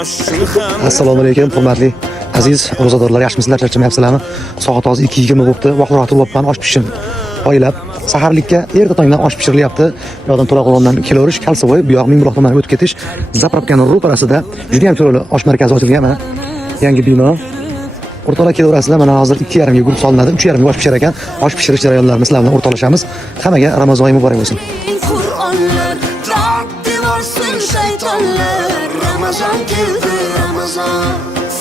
Assalomu alaykum, hurmatli aziz ro'zadorlar, yaxshimisizlar, charchamayapsizlarmi? Soat hozir 2:20 bo'libdi. Vaqtlar turibman, osh pishirib oylab. Saharlikka erta tongdan osh pishirilyapti. Bu yoqdan To'raqo'rg'ondan kelaverish, Kalsovoy, bu yoq Mingbuloq tomoniga o'tib ketish. Zapravkani ro'parasida juda ham chiroyli osh markazi ochilgan mana. Yangi bino. O'rtoqlar kelaverasizlar, mana hozir 2:30 ga guruh solinadi, 3:30 ga osh pishir ekan. Osh pishirish jarayonlarini sizlar bilan o'rtoqlashamiz. Hammaga Ramazon oyi muborak bo'lsin. Ramazon keldi, Ramazon.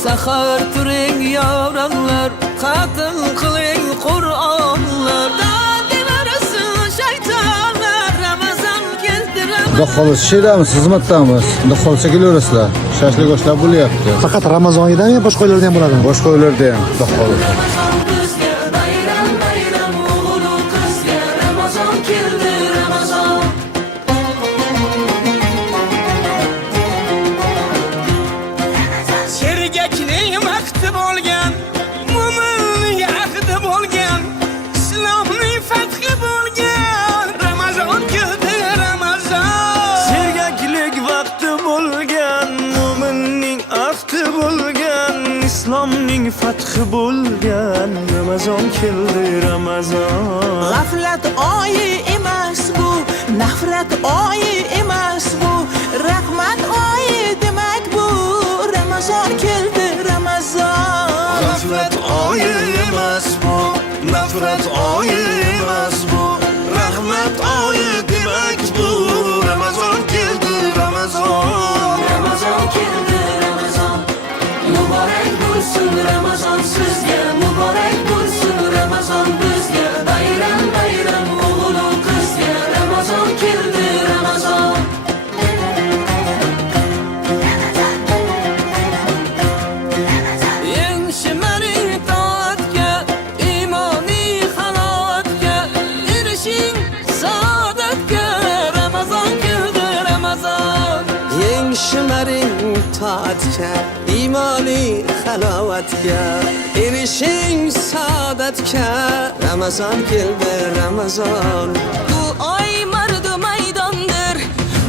Sahar turing yavranglar, qatl qiling Qur'onlar. Dadilarsin shaytonlar, Ramazon keldi, Ramazon. Xudo xohlasa shedamiz, xizmatdamiz. Xudo xohlasa kelaverasizlar. Shashlik oshlar bo'lyapti. Faqat Ramazon oyidami yo boshqa oylarda ham bo'ladimi? Boshqa oylarda ham, xudo xohlasa. Ramazon keldi, Ramazon. Sergakning vaqti bo'lgan, mo'minning ahdi bo'lgan, islomning fathi bo'lgan, Ramazon keldi, Ramazon. Sergaklik vaqti bo'lgan, mo'minning ahdi bo'lgan, islomning fathi bo'lgan, Ramazon keldi, Ramazon. G'aflat oyi emas bu, nafrat oyi emas bu, rahmat oyi demak bu, Ramazon keldi, Ramazon. G'aflat oyi emas bu, nafrat oyi emas bu, rahmat oyi demak bu, Ramazon keldi, Ramazon. Ramazon keldi, Ramazon. Muborak bo'lsin Ramazon sizga, muborak bo'lsin Ramazon bizga. Bayram bayram o'g'il qizga, Ramazon keldi, Ramazon. Eng shimaring toatga, imoniy halotga, erishing saodatga, Ramazon keldi, Ramazon. Eng shimaring toatga, imoniy halovatga, erishing saodatga, Ramazon keldi, Ramazon. Bu oy mardu maydondir,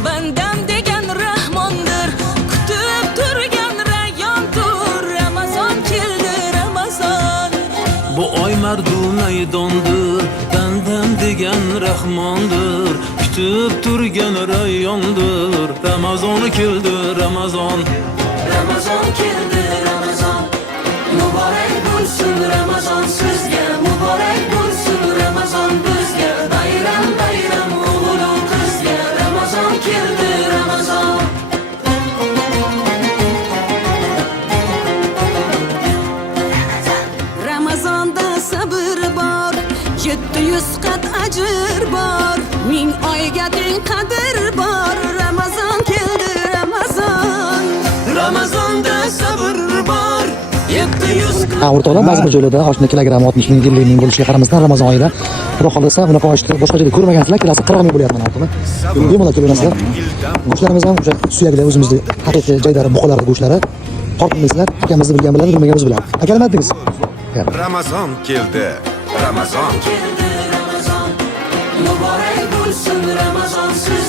bandam degan rahmondir, kutib turgan rayyondir, Ramazon keldi, Ramazon. Bu oy mardu maydondir, bandam degan rahmondir, kutib turgan rayyondir, Ramazon keldi, Ramazon. Ramazon keldi, Ramazon. Muborak bo'lsin Ramazon sizga, muborak bo'lsin Ramazon bizga. Bayram bayram o'g'il qizga, Ramazon keldi, Ramazon. Ramazonda sabr bor, 700 qat ajr bor, 1000 oyga teng qadr bor, Ramazon keldi, Ramazon. Ramazonda sabr bor, 700 O'rtoqlar, ba'zi bir joylarda oshni kilogrammi 60 ming, 50 ming bo'lishiga qaramasdan Ramazon oyida xudo xohlasa bunaqa oshni boshqa joyda ko'rmagansizlar, kelasi 40 ming bo'lyapti mana ortida. Bemalol kelaverasizlar. Go'shtlarimiz ham o'sha suyaklar, o'zimizni haqiqiy joylari, buqalarning go'shtlari. Tortmaysizlar, akamizni bilgan biladi, bilmaganimiz biladi. Aka nima dedingiz? Ramazon keldi, Ramazon. keldi, Ramazon. Muborak bo'lsin Ramazon siz